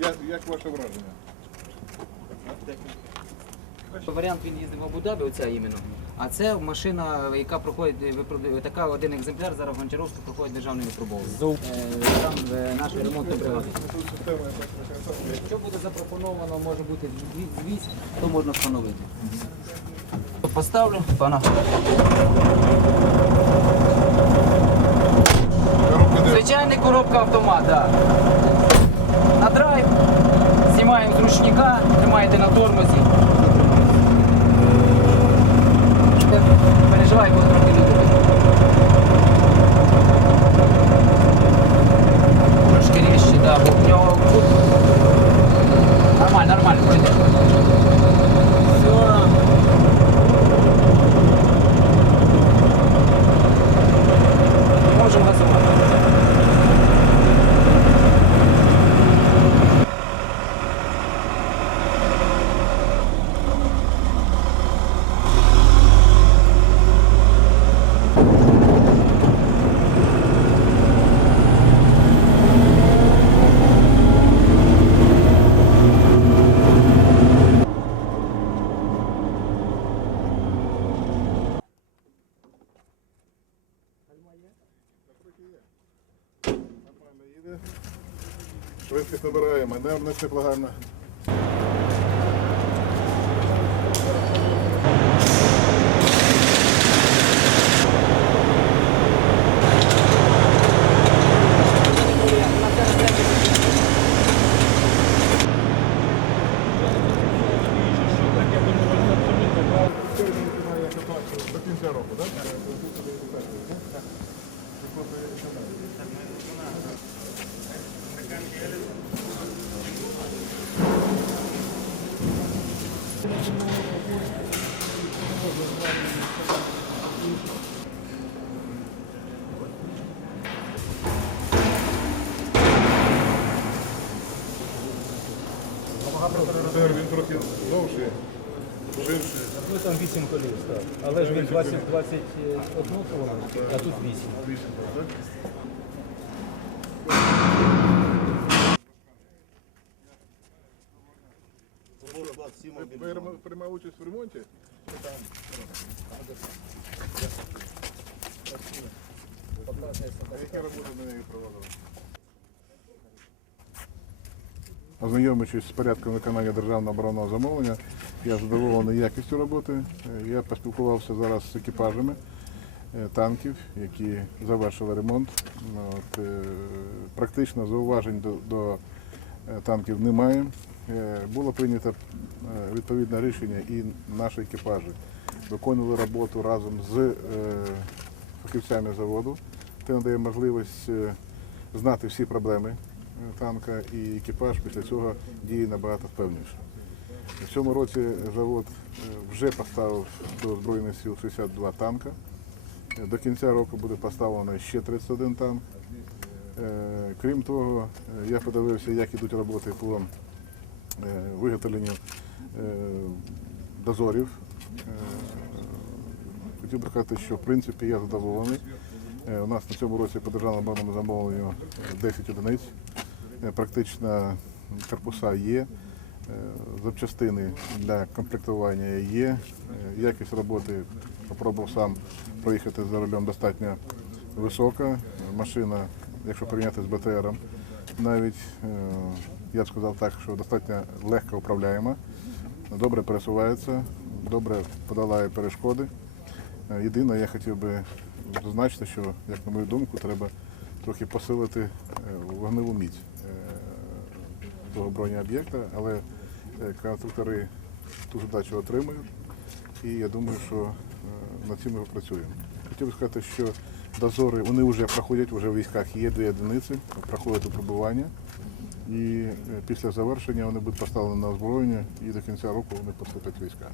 Як, як ваше враження? Варіант він їздив в Абу-Дабі, оця іменно. А це машина, яка проходить випроду- така один екземпляр зараз в Гончаровську проходить державне випробовування. Е, Там е, наша ремонтна бригада. Якщо буде запропоновано, може бути дві- то можна встановити. Поставлю. Пана. Звичайний коробка автомат, Нормально їде. Швидкість набираємо, нервність непогана. До кінця року, так? Тепер він трохи довший, ширший. Ну там 8 коліс, так. Але ж він 20, 21 колона, а тут 8. Вісім. Ви приймав участь в ремонті? Чи там? А які роботи на неї проводили? Ознайомившись з порядком виконання державного оборонного замовлення, я задоволений якістю роботи. Е, Я поспілкувався зараз з екіпажами е, танків, які завершили ремонт. Ну, От, е, Практично зауважень до, до танків немає. Було прийнято відповідне рішення і наші екіпажі виконували роботу разом з фахівцями заводу. Це надає можливість знати всі проблеми танка і екіпаж після цього діє набагато впевненіше. В цьому році завод е, вже поставив до Збройних сил 62 танка. Е, До кінця року буде поставлено ще 31 танк. Е, Крім того, я подивився, як ідуть роботи по виготовленню дозорів. Хотів би сказати, що в принципі я задоволений. У нас на цьому році по державному оборонному замовленню е, 10 одиниць. Е, Практично корпуса є, е, запчастини для комплектування є. Е, Якість роботи спробував сам проїхати за рулем достатньо висока. Машина, якщо порівняти з БТРом, навіть я б сказав так, що достатньо легко управляєма, добре пересувається, добре подолає перешкоди. Єдине, я хотів би зазначити, що, як на мою думку, треба трохи посилити вогневу міць того бронеоб'єкта, але е, конструктори ту задачу отримують, і я думаю, що е, над цим ми працюємо. Хотів би сказати, що дозори вони вже проходять, вже в військах є дві одиниці, проходять випробування. І е, після завершення вони будуть поставлені на озброєння і до кінця року вони поступлять війська.